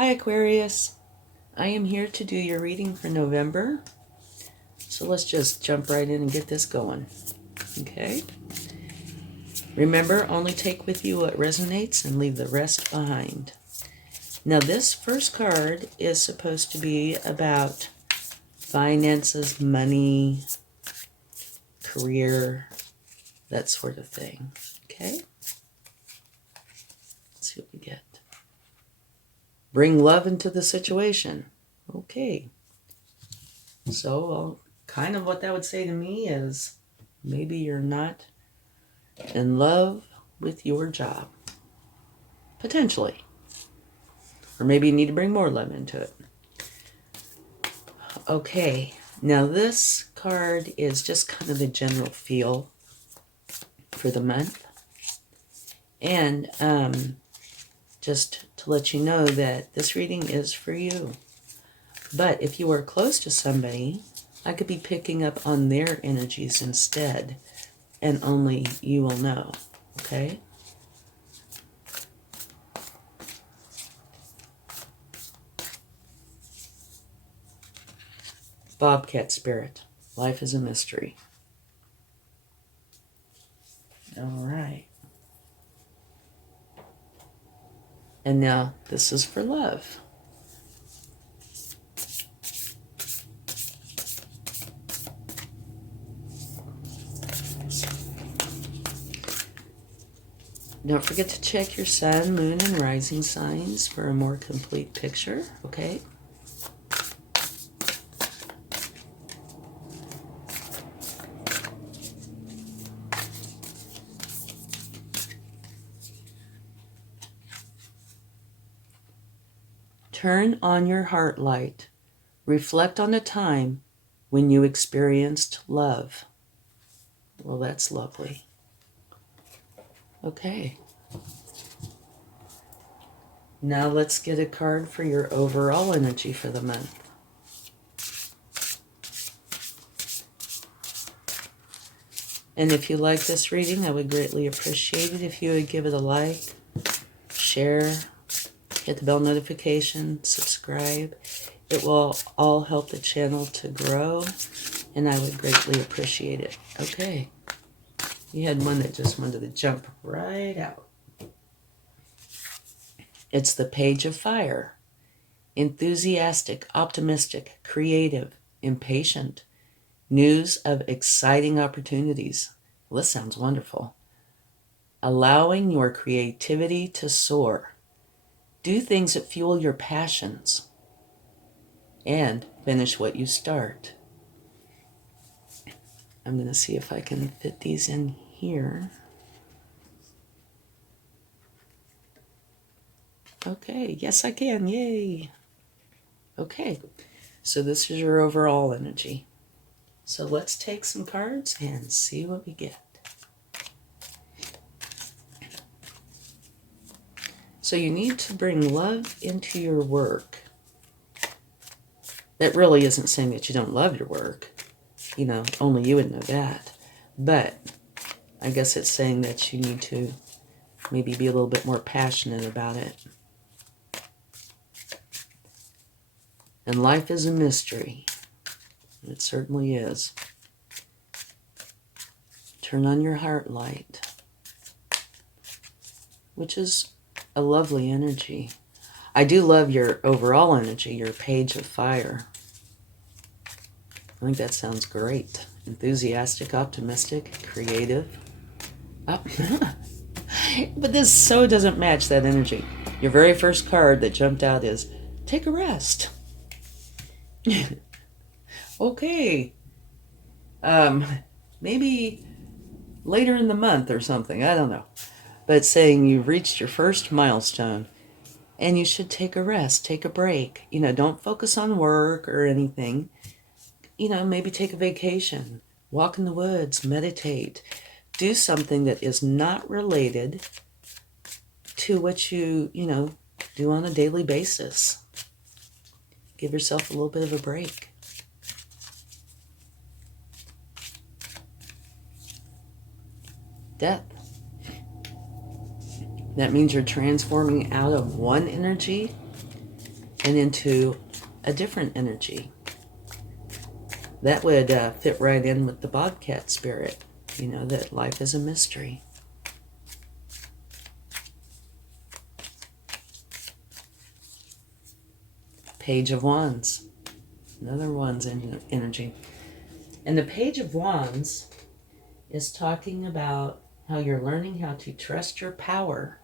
Hi Aquarius, I am here to do your reading for November. So let's just jump right in and get this going. Okay? Remember, only take with you what resonates and leave the rest behind. Now this first card is supposed to be about finances, money, career, that sort of thing. Okay? Let's see what we get. Bring love into the situation. Okay. So, kind of what that would say to me is maybe you're not in love with your job. Potentially. Or maybe you need to bring more love into it. Okay. Now this card is just kind of the general feel for the month. And just to let you know that this reading is for you. But if you are close to somebody, I could be picking up on their energies instead, and only you will know, okay? Bobcat Spirit, life is a mystery. All right. And now this is for love. Don't forget to check your sun, moon, and rising signs for a more complete picture, okay? Turn on your heart light. Reflect on a time when you experienced love. Well, that's lovely. Okay. Now let's get a card for your overall energy for the month. And if you like this reading, I would greatly appreciate it if you would give it a like, share, hit the bell notification, subscribe. It will all help the channel to grow, and I would greatly appreciate it. Okay. You had one that just wanted to jump right out. It's the Page of Fire. Enthusiastic, optimistic, creative, impatient. News of exciting opportunities. Well, this sounds wonderful. Allowing your creativity to soar. Do things that fuel your passions. And finish what you start. I'm going to see if I can fit these in here. Okay, yes I can, yay. Okay, so this is your overall energy. So let's take some cards and see what we get. So you need to bring love into your work. That really isn't saying that you don't love your work. You know, only you would know that. But I guess it's saying that you need to maybe be a little bit more passionate about it. And life is a mystery. It certainly is. Turn on your heart light, which is a lovely energy. I do love your overall energy, your Page of Fire. I think that sounds great. Enthusiastic, optimistic, creative. Oh. But this so doesn't match that energy. Your very first card that jumped out is, take a rest. Okay. Maybe later in the month or something. I don't know. But it's saying you've reached your first milestone and you should take a rest, take a break. You know, don't focus on work or anything. You know, maybe take a vacation, walk in the woods, meditate. Do something that is not related to what you know, do on a daily basis. Give yourself a little bit of a break. Death. That means you're transforming out of one energy and into a different energy. That would fit right in with the bobcat spirit, that life is a mystery. Page of Wands, another Wands energy. And the Page of Wands is talking about how you're learning how to trust your power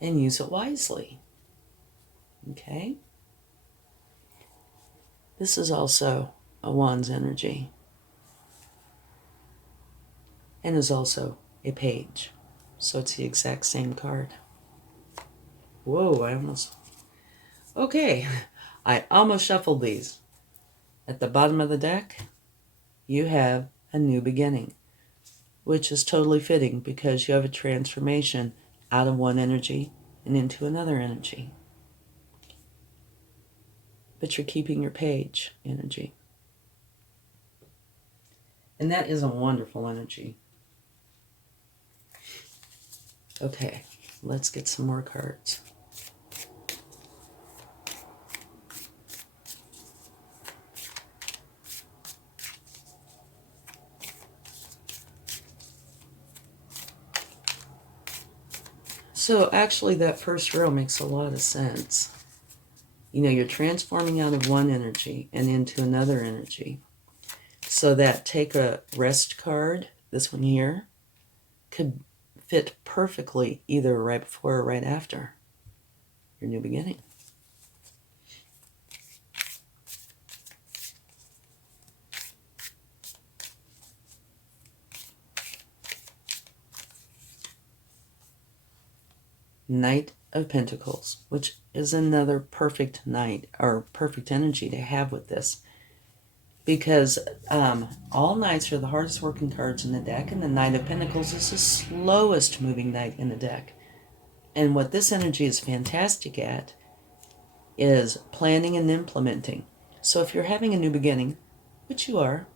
and use it wisely. Okay? This is also a Wands energy. And is also a page. So it's the exact same card. Whoa, Okay, I almost shuffled these. At the bottom of the deck, you have a new beginning, which is totally fitting because you have a transformation out of one energy and into another energy. But you're keeping your page energy. And that is a wonderful energy. Okay, let's get some more cards. So actually that first row makes a lot of sense. You're transforming out of one energy and into another energy. So that take a rest card, this one here, could fit perfectly either right before or right after your new beginning. Knight of Pentacles, which is another perfect knight or perfect energy to have with this. Because all knights are the hardest working cards in the deck, and the Knight of Pentacles is the slowest moving knight in the deck. And what this energy is fantastic at is planning and implementing. So if you're having a new beginning, which you are,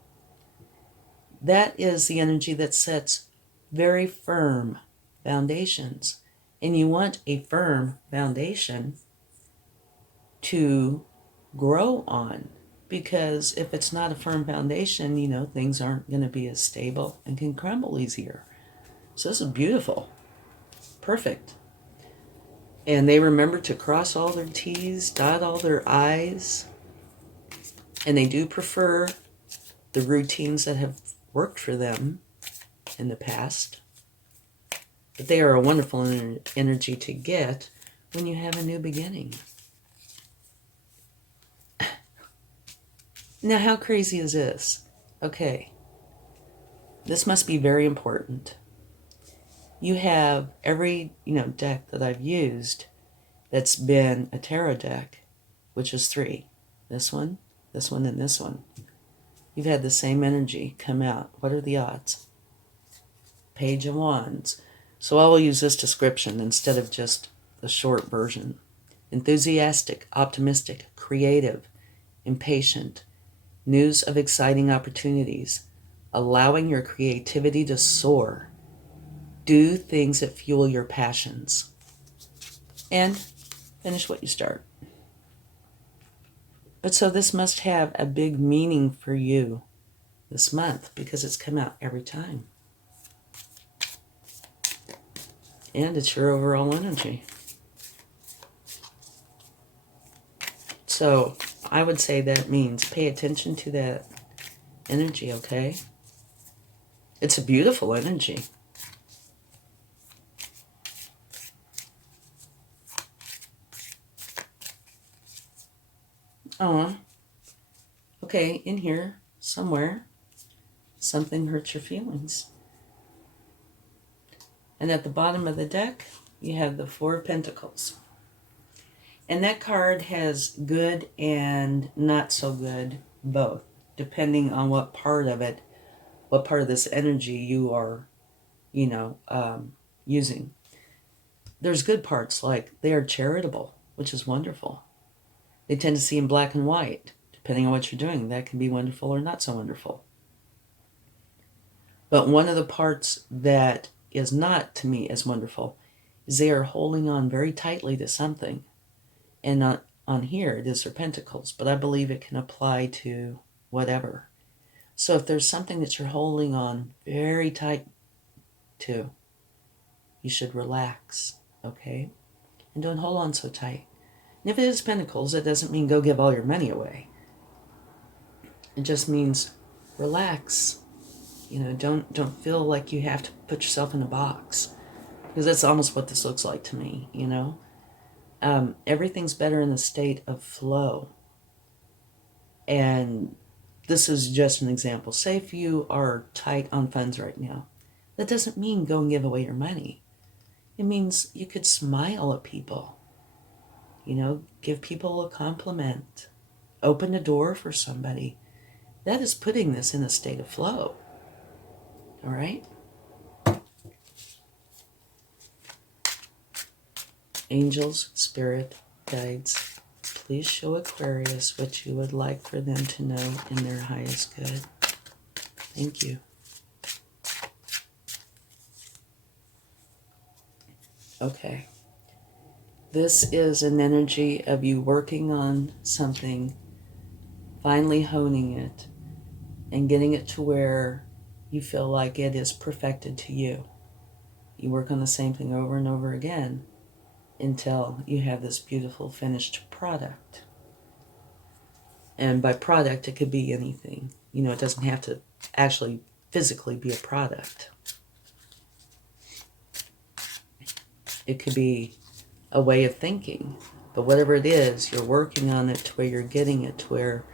that is the energy that sets very firm foundations. And you want a firm foundation to grow on. Because if it's not a firm foundation, things aren't going to be as stable and can crumble easier. So this is beautiful. Perfect. And they remember to cross all their T's, dot all their I's. And they do prefer the routines that have worked for them in the past. But they are a wonderful energy to get when you have a new beginning. Now, how crazy is this? Okay. This must be very important. You have every, deck that I've used that's been a tarot deck, which is 3. This one, and this one. You've had the same energy come out. What are the odds? Page of Wands. So I will use this description instead of just the short version. Enthusiastic, optimistic, creative, impatient, news of exciting opportunities, allowing your creativity to soar. Do things that fuel your passions. And finish what you start. But so this must have a big meaning for you this month because it's come out every time. And it's your overall energy. So I would say that means pay attention to that energy, okay? It's a beautiful energy. Okay, in here, somewhere, something hurts your feelings. And at the bottom of the deck, you have the 4 of Pentacles. And that card has good and not so good, both, depending on what part of this energy you are, using. There's good parts, like they are charitable, which is wonderful. They tend to see in black and white. Depending on what you're doing, that can be wonderful or not so wonderful. But one of the parts that is not, to me, as wonderful is they are holding on very tightly to something. And on here, it is for Pentacles, but I believe it can apply to whatever. So if there's something that you're holding on very tight to, you should relax, okay? And don't hold on so tight. And if it is Pentacles, it doesn't mean go give all your money away. It just means relax. You know, don't feel like you have to put yourself in a box. Because that's almost what this looks like to me, you know? Everything's better in the state of flow. And this is just an example. Say if you are tight on funds right now, that doesn't mean go and give away your money. It means you could smile at people, you know, give people a compliment, open a door for somebody. That is putting this in a state of flow. All right? Angels, spirit, guides, please show Aquarius what you would like for them to know in their highest good. Thank you. Okay. This is an energy of you working on something, finally honing it, and getting it to where you feel like it is perfected to you. You work on the same thing over and over again until you have this beautiful finished product. And by product, it could be anything. You know, it doesn't have to actually physically be a product. It could be a way of thinking. But whatever it is, you're working on it to where you're getting it to where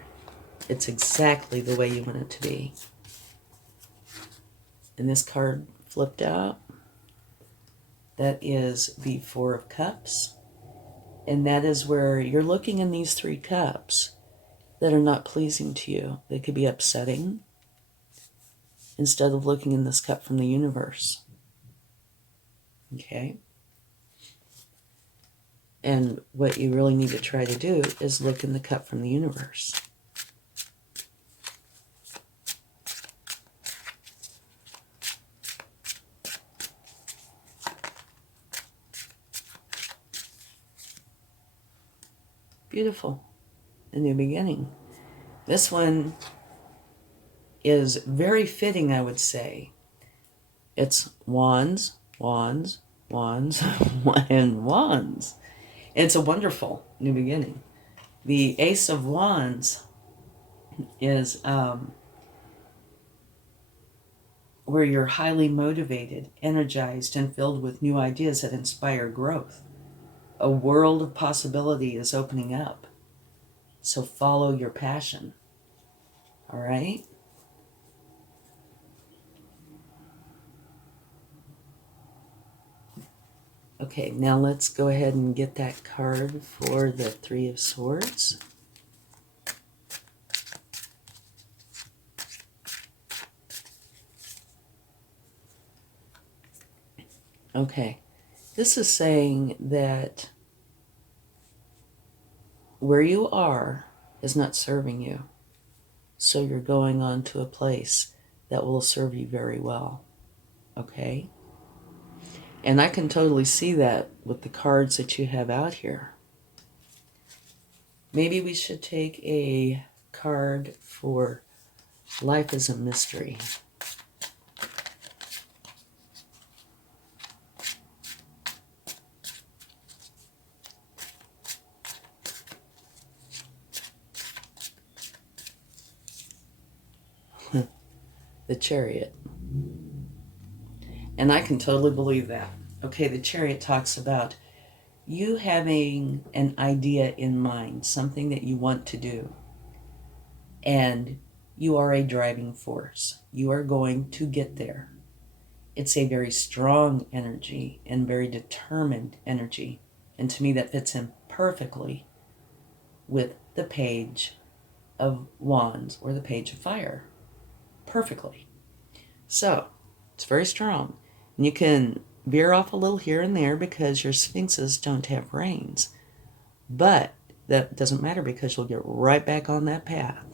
it's exactly the way you want it to be. And this card flipped out, that is the Four of Cups. And that is where you're looking in these 3 cups that are not pleasing to you. They could be upsetting instead of looking in this cup from the universe. Okay? And what you really need to try to do is look in the cup from the universe. Beautiful. A new beginning. This one is very fitting, I would say. It's wands, wands, wands, and wands. It's a wonderful new beginning. The Ace of Wands is where you're highly motivated, energized, and filled with new ideas that inspire growth. A world of possibility is opening up. So follow your passion. All right? Okay, now let's go ahead and get that card for the Three of Swords. Okay, this is saying that where you are is not serving you. So you're going on to a place that will serve you very well. Okay? And I can totally see that with the cards that you have out here. Maybe we should take a card for Life is a Mystery. The Chariot. And I can totally believe that. Okay, the Chariot talks about you having an idea in mind, something that you want to do. And you are a driving force. You are going to get there. It's a very strong energy and very determined energy. And to me, that fits in perfectly with the Page of Wands or the Page of Fire. Perfectly. So, it's very strong. And you can veer off a little here and there because your sphinxes don't have reins. But that doesn't matter because you'll get right back on that path.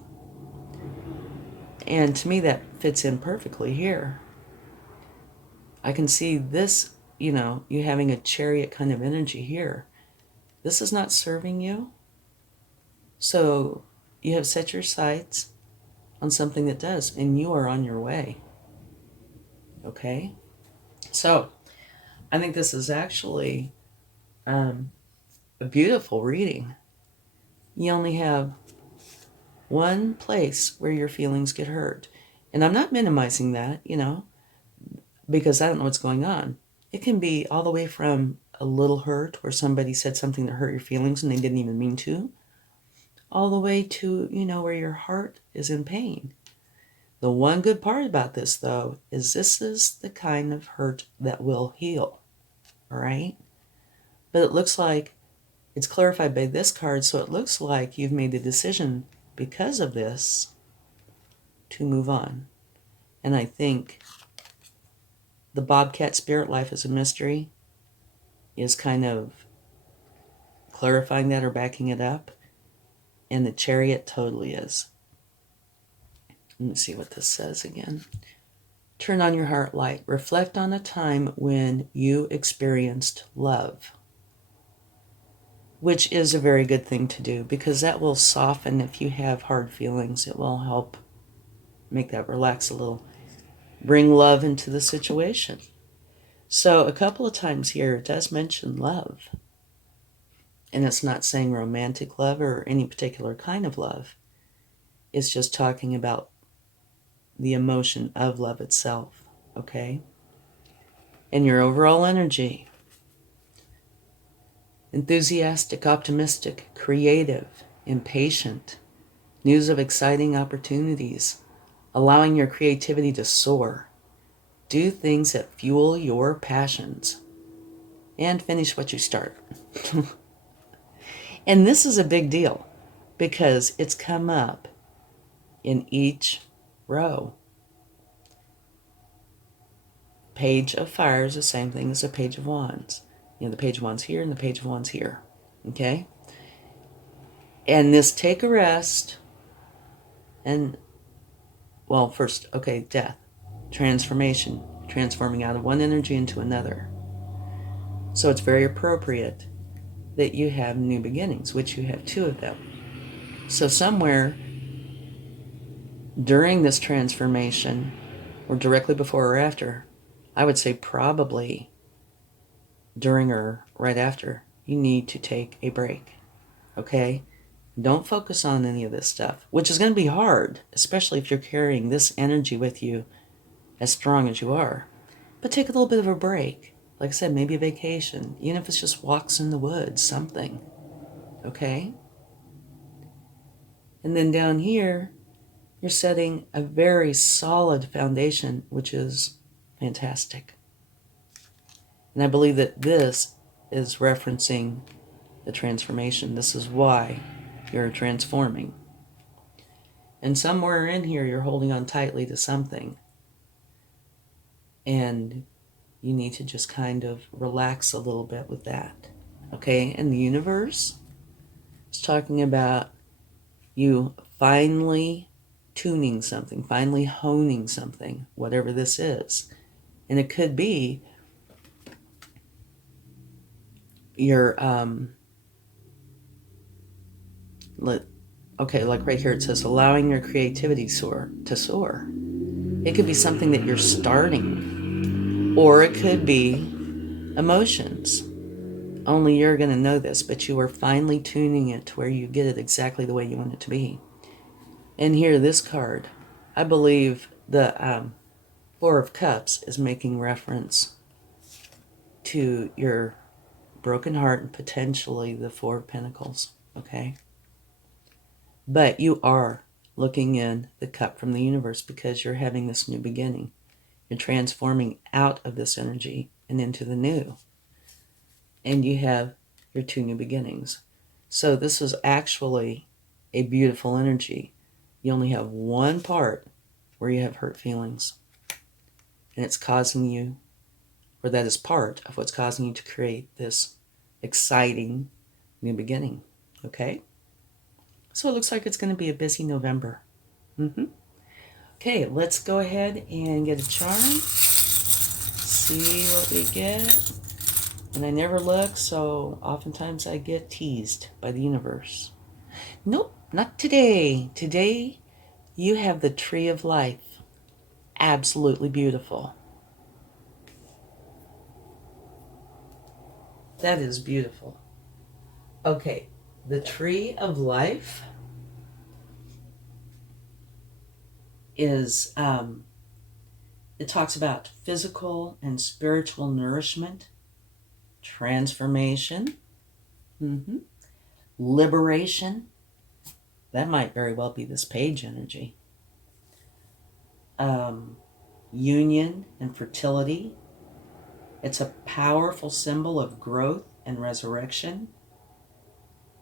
And to me, that fits in perfectly here. I can see this, you know, you having a chariot kind of energy here. This is not serving you. So you have set your sights on something that does, and you are on your way. Okay? So I think this is actually a beautiful reading. You only have one place where your feelings get hurt. And I'm not minimizing that, because I don't know what's going on. It can be all the way from a little hurt where somebody said something that hurt your feelings and they didn't even mean to, all the way to, where your heart is in pain. The one good part about this, though, is this is the kind of hurt that will heal, all right? But it looks like it's clarified by this card, so it looks like you've made the decision because of this to move on. And I think the Bobcat spirit life is a mystery is kind of clarifying that or backing it up. And the Chariot totally is. Let me see what this says again. Turn on your heart light. Reflect on a time when you experienced love. Which is a very good thing to do, because that will soften if you have hard feelings. It will help make that relax a little. Bring love into the situation. So a couple of times here it does mention love. And it's not saying romantic love or any particular kind of love. It's just talking about the emotion of love itself, okay? And your overall energy. Enthusiastic, optimistic, creative, impatient. News of exciting opportunities. Allowing your creativity to soar. Do things that fuel your passions. And finish what you start. And this is a big deal because it's come up in each row. Page of Fire is the same thing as a Page of Wands. The Page of Wands here and the Page of Wands here. Okay? And this take a rest and, well, first, okay, death. Transformation. Transforming out of one energy into another. So it's very appropriate that you have new beginnings, which you have 2 of them. So somewhere during this transformation, or directly before or after, I would say probably during or right after, you need to take a break, okay? Don't focus on any of this stuff, which is going to be hard, especially if you're carrying this energy with you as strong as you are. But take a little bit of a break. Like I said, maybe a vacation, even if it's just walks in the woods, something, okay? And then down here, you're setting a very solid foundation, which is fantastic. And I believe that this is referencing the transformation. This is why you're transforming. And somewhere in here, you're holding on tightly to something. And you need to just kind of relax a little bit with that. Okay? And the universe is talking about you finally tuning something, finally honing something, whatever this is. And it could be your, okay, like right here it says, allowing your creativity to soar. It could be something that you're starting, or it could be emotions. Only you're going to know this, but you are finally tuning it to where you get it exactly the way you want it to be. And here, this card, I believe the 4 of Cups is making reference to your broken heart and potentially the 4 of Pentacles, okay? But you are looking in the cup from the universe because you're having this new beginning. You're transforming out of this energy and into the new. And you have your 2 new beginnings. So this is actually a beautiful energy. You only have one part where you have hurt feelings. And it's causing you, or that is part of what's causing you to create this exciting new beginning. Okay? So it looks like it's going to be a busy November. Okay, let's go ahead and get a charm. See what we get. And I never look, so oftentimes I get teased by the universe. Nope, not today. Today, you have the Tree of Life. Absolutely beautiful. That is beautiful. Okay, the Tree of Life is, it talks about physical and spiritual nourishment, transformation, liberation. That might very well be this page energy. Union and fertility. It's a powerful symbol of growth and resurrection,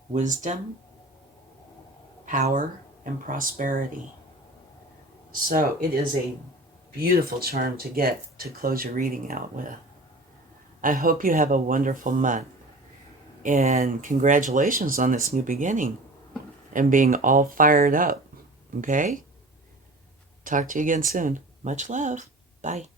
wisdom, power, and prosperity. So it is a beautiful charm to get to close your reading out with. I hope you have a wonderful month. And congratulations on this new beginning and being all fired up. Okay? Talk to you again soon. Much love. Bye.